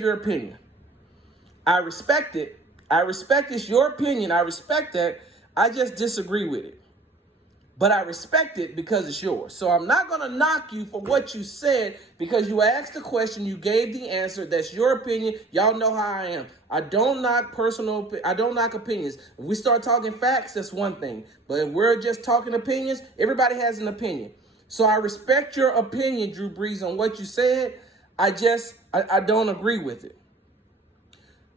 your opinion. I respect it. I respect it's your opinion. I respect that. I just disagree with it. But I respect it because it's yours. So I'm not going to knock you for what you said because you asked the question, you gave the answer. That's your opinion. Y'all know how I am. I don't knock opinions. If we start talking facts, that's one thing. But if we're just talking opinions, everybody has an opinion. So I respect your opinion, Drew Brees, on what you said. I don't agree with it.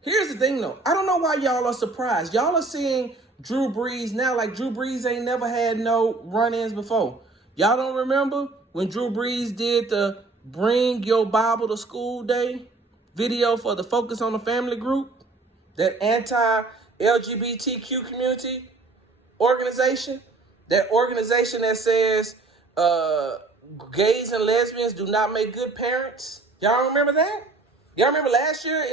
Here's the thing, though. I don't know why y'all are surprised. Y'all are seeing Drew Brees now like Drew Brees ain't never had no run-ins before. Y'all don't remember when Drew Brees did the Bring Your Bible to School Day video for the Focus on the Family group, that anti-LGBTQ community organization, that organization that says gays and lesbians do not make good parents? Y'all remember that? Y'all remember last year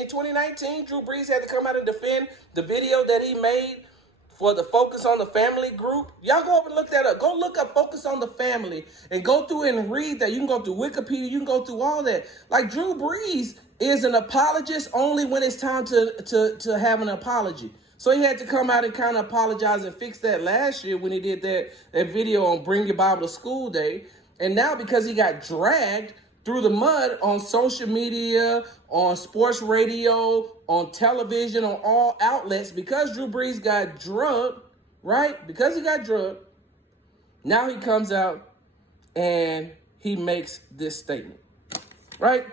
in 2019, Drew Brees had to come out and defend the video that he made for the Focus on the Family group? Y'all go up and look that up. Go look up Focus on the Family and go through and read that. You can go through Wikipedia. You can go through all that. Like, Drew Brees is an apologist only when it's time to have an apology. So he had to come out and kind of apologize and fix that last year when he did that video on Bring Your Bible to School Day. And now because he got dragged through the mud on social media, on sports radio, on television, on all outlets, because Drew Brees got drugged, right? Because he got drugged, now he comes out and he makes this statement, right?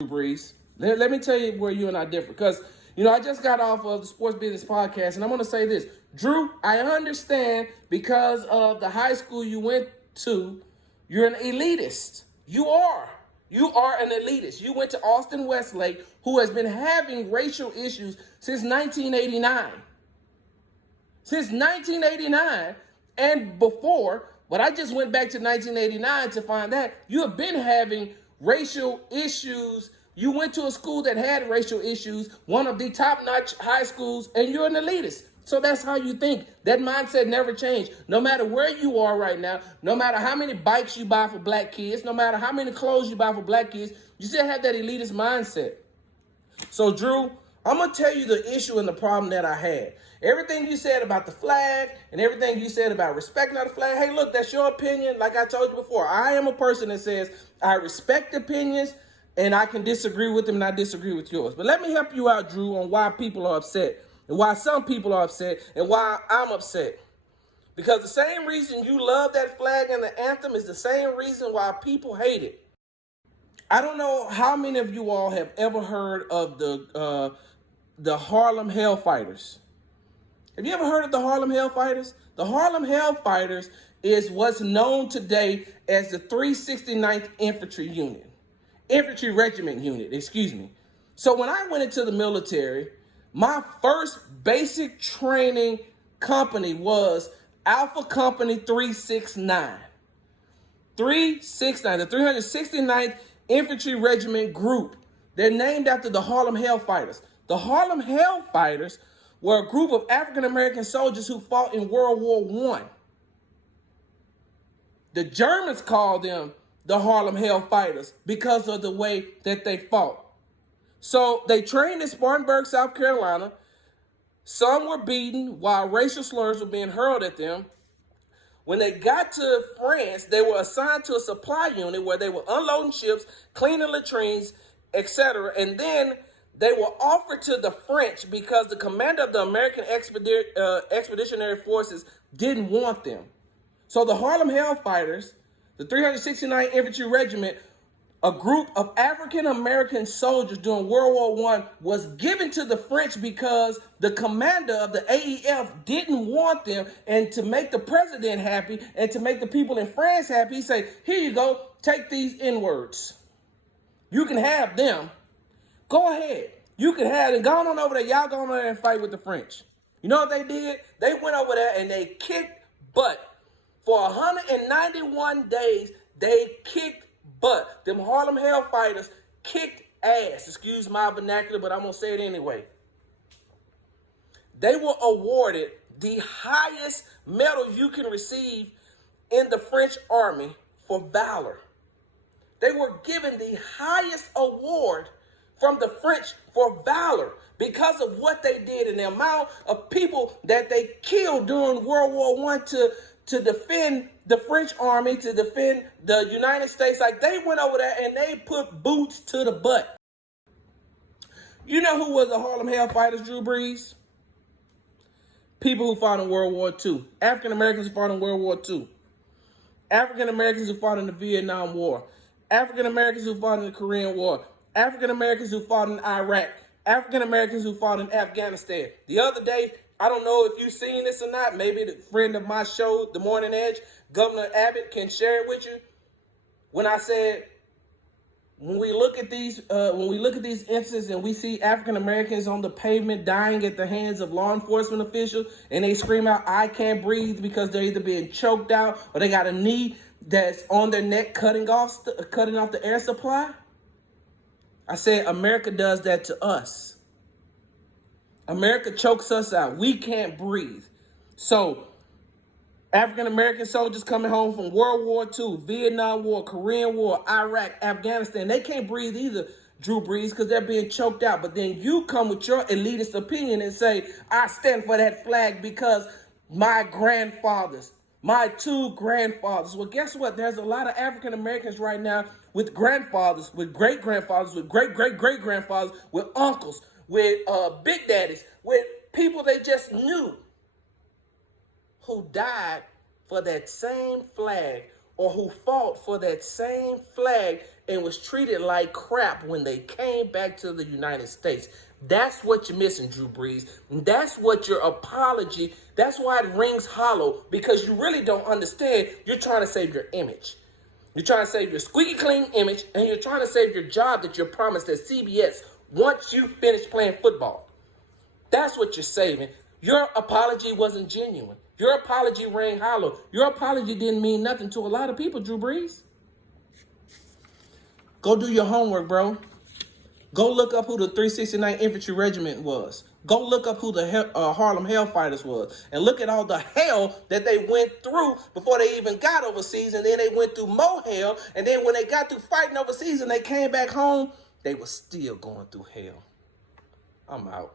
Drew Brees, let me tell you where you and I differ, because, I just got off of the Sports Business Podcast, and I'm going to say this. Drew, I understand because of the high school you went to, you're an elitist. You are an elitist. You went to Austin Westlake, who has been having racial issues since 1989. Since 1989 and before, but I just went back to 1989 to find that you have been having racial issues. You went to a school that had racial issues, one of the top-notch high schools, and you're an elitist. So that's how you think. That mindset never changed. No matter where you are right now, no matter how many bikes you buy for black kids, no matter how many clothes you buy for black kids, you still have that elitist mindset. So, Drew, I'm going to tell you the issue and the problem that I had. Everything you said about the flag and everything you said about respecting the flag, hey, look, that's your opinion. Like I told you before, I am a person that says I respect opinions and I can disagree with them and I disagree with yours. But let me help you out, Drew, on why people are upset. And why some people are upset, and why I'm upset. Because the same reason you love that flag and the anthem is the same reason why people hate it. I don't know how many of you all have ever heard of the Harlem Hellfighters. Have you ever heard of the Harlem Hellfighters? The Harlem Hellfighters is what's known today as the 369th Infantry Regiment Unit, excuse me. So when I went into the military, my first basic training company was Alpha Company 369. 369, the 369th Infantry Regiment Group. They're named after the Harlem Hellfighters. The Harlem Hellfighters were a group of African-American soldiers who fought in World War I. The Germans called them the Harlem Hellfighters because of the way that they fought. So they trained in Spartanburg, South Carolina. Some were beaten while racial slurs were being hurled at them. When they got to France, they were assigned to a supply unit where they were unloading ships, cleaning latrines, etc. And then they were offered to the French because the commander of the American Expeditionary Forces didn't want them. So the Harlem Hellfighters, the 369th Infantry Regiment, a group of African-American soldiers during World War I, was given to the French because the commander of the AEF didn't want them. And to make the president happy and to make the people in France happy, he said, here you go, take these N-words. You can have them. Go ahead. You can have them. Go on over there. Y'all go on over there and fight with the French. You know what they did? They went over there and they kicked butt. For 191 days, they kicked butt. Them Harlem Hellfighters kicked ass. Excuse my vernacular, but I'm going to say it anyway. They were awarded the highest medal you can receive in the French army for valor. They were given the highest award from the French for valor because of what they did and the amount of people that they killed during World War I to defend the French army, to defend the United States. Like, they went over there and they put boots to the butt. You know who was the Harlem Hellfighters, Drew Brees? People who fought in World War II. African Americans who fought in World War II. African Americans who fought in the Vietnam War. African Americans who fought in the Korean War. African Americans who fought in Iraq. African Americans who fought in Afghanistan. The other day, I don't know if you've seen this or not. Maybe the friend of my show, The Morning Edge, Governor Abbott, can share it with you. When I said, when we look at these incidents and we see African Americans on the pavement dying at the hands of law enforcement officials, and they scream out, "I can't breathe," because they're either being choked out or they got a knee that's on their neck cutting off the air supply. I said, America does that to us. America chokes us out. We can't breathe. So African-American soldiers coming home from World War II, Vietnam War, Korean War, Iraq, Afghanistan, they can't breathe either, Drew Brees, because they're being choked out. But then you come with your elitist opinion and say, I stand for that flag because my grandfathers, my two grandfathers. Well, guess what? There's a lot of African-Americans right now with grandfathers, with great-grandfathers, with great-great-great-grandfathers, with uncles, with big daddies, with people they just knew, who died for that same flag, or who fought for that same flag and was treated like crap when they came back to the United States. That's what you're missing, Drew Brees. That's what your apology, that's why it rings hollow, because you really don't understand. You're trying to save your image. You're trying to save your squeaky clean image, and you're trying to save your job that you're promised at CBS once you finish playing football. That's what you're saving. Your apology wasn't genuine. Your apology rang hollow. Your apology didn't mean nothing to a lot of people, Drew Brees. Go do your homework, bro. Go look up who the 369th Infantry Regiment was. Go look up who the Harlem Hellfighters was. And look at all the hell that they went through before they even got overseas. And then they went through more hell. And then when they got through fighting overseas and they came back home, they were still going through hell. I'm out.